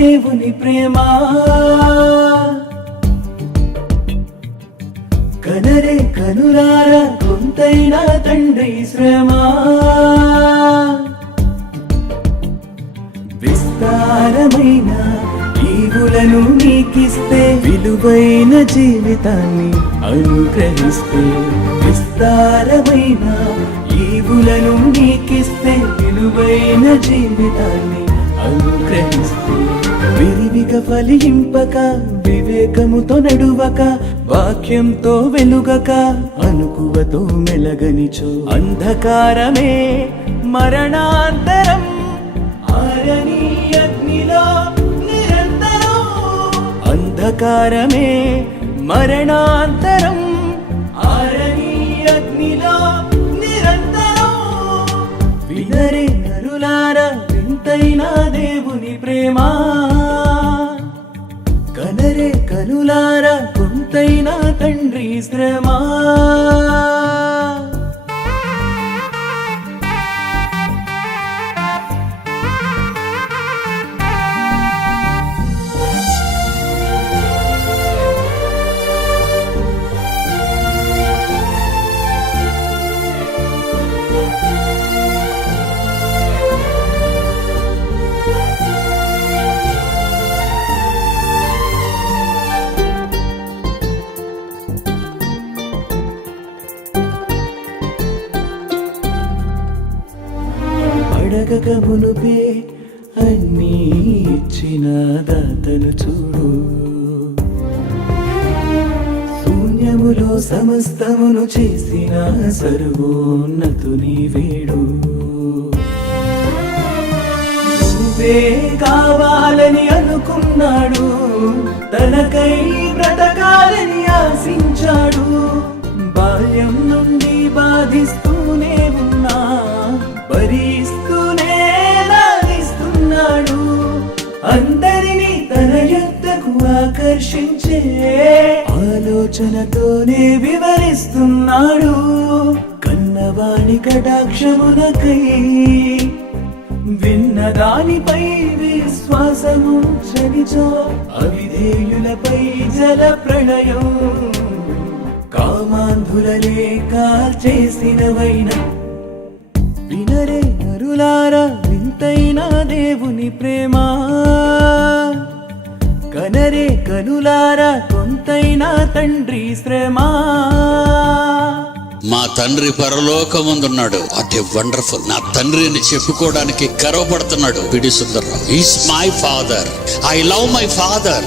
దేవుని ప్రేమ. కనరే కనులారా కొంతైనా తండ్రి శ్రమ. విస్తారమైన ఈవులను నీకిస్తే విలువైన జీవితాన్ని అనుగ్రహిస్తే. విస్తారమైన ఈవులను నీకిస్తే విలువైన జీవితాన్ని అనుగ్రహిస్తే. విరివిగా ఫలింపక వివేకముతో నడువక వాక్యంతో వెలుగక అనుకువతో మెలగనిచో అంధకారమే మరణాంతరం. ఆరని అగ్నిలో నిరంతరం. అంధకారమే మరణాంతరం. ఆరని అగ్నిలో నిరంతరం. వినరే నరులారా వింతైన దేవుని ప్రేమ. కనరే కనులారా కొంతైనా తండ్రి శ్రమ. అడగక మునుపే అన్నీ ఇచ్చిన దాతను చూడు. శూన్యములో సమస్తమును చేసిన సర్వోన్నతుని వేడు. నువ్వే కావాలని అనుకున్నాడు, తనకై బ్రతకాలని ఆశించాడు. బాల్యం నుండి బాధిస్తూనే ఉన్నా భరిస్తూనే లాగిస్తున్నాడు. అందరినీ తన యొద్దకు ఆకర్షించే ఆలోచనతోనే వివరిస్తున్నాడు. కన్నవాణి కటాక్షమునకై విన్నదానిపై విశ్వాసము చనిచో. అవిధేయులపై జల ప్రళయం కామాంధులనే కాల్చేసినవైన. వినరే నరులారా వింతైన దేవుని ప్రేమ. కనరే కనులారా కొంతైనా తండ్రి శ్రమ. మా తండ్రి పరలోకముందున్నాడు. What a wonderful. నా తండ్రి అని చెప్పుకోవడానికి గర్వపడుతున్నాడు P D Sundarrao. Is my father. I love my father.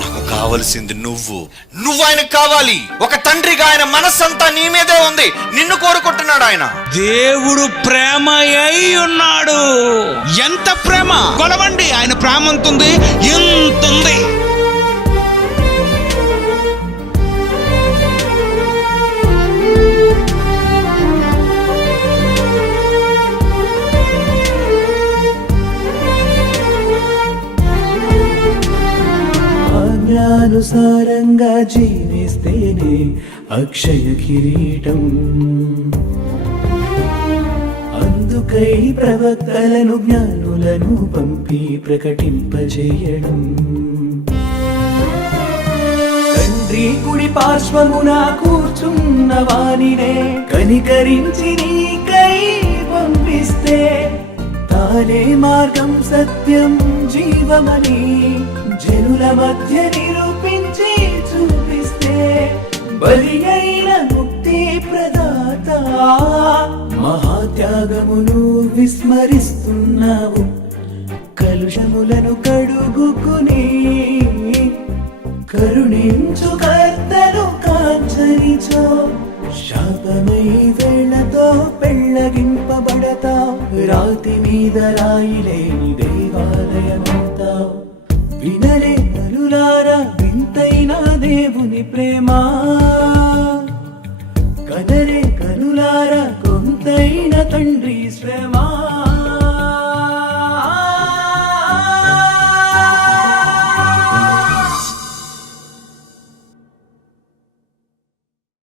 నాకు కావలసింది నువ్వు ఆయనకు కావాలి. ఒక తండ్రిగా ఆయన మనస్సంతా నీ మీదే ఉంది. నిన్ను కోరుకుంటున్నాడు ఆయన. దేవుడు ప్రేమ అయి ఉన్నాడు. ఎంత ప్రేమ కొలవండి. ఆయన ప్రేమ ఎంతుంది? ఎంతుంది. ఆజ్ఞానుసారంగా జీవిస్తేనే అక్షయ కిరీటం. అందుకై ప్రవక్తలను జ్ఞానులను పంపి ప్రకటింపజేయడం. తండ్రి కుడి పార్శ్వమున కూర్చున్న వానినే కనికరించి నీకై పంపిస్తే. తానే మార్గం సత్యం జీవమని జనుల మధ్య నిరూపించి చూపిస్తే. బలి అయిన ముక్తి ప్రదాత మహాత్యాగమును విస్మరిస్తున్నావు. కలుషములను కడుగుకుని కరుణించు కర్తను కాంచనిచో. శాపమై వేళతో పెళ్ళగింపబడతావు. రాతి మీద రాయిలేని దేవాలయమవుతావు. వినరే నరులారా వింతైన దేవుని ప్రేమ. కనరే కనులారా కొంతైన తండ్రి శ్రమ.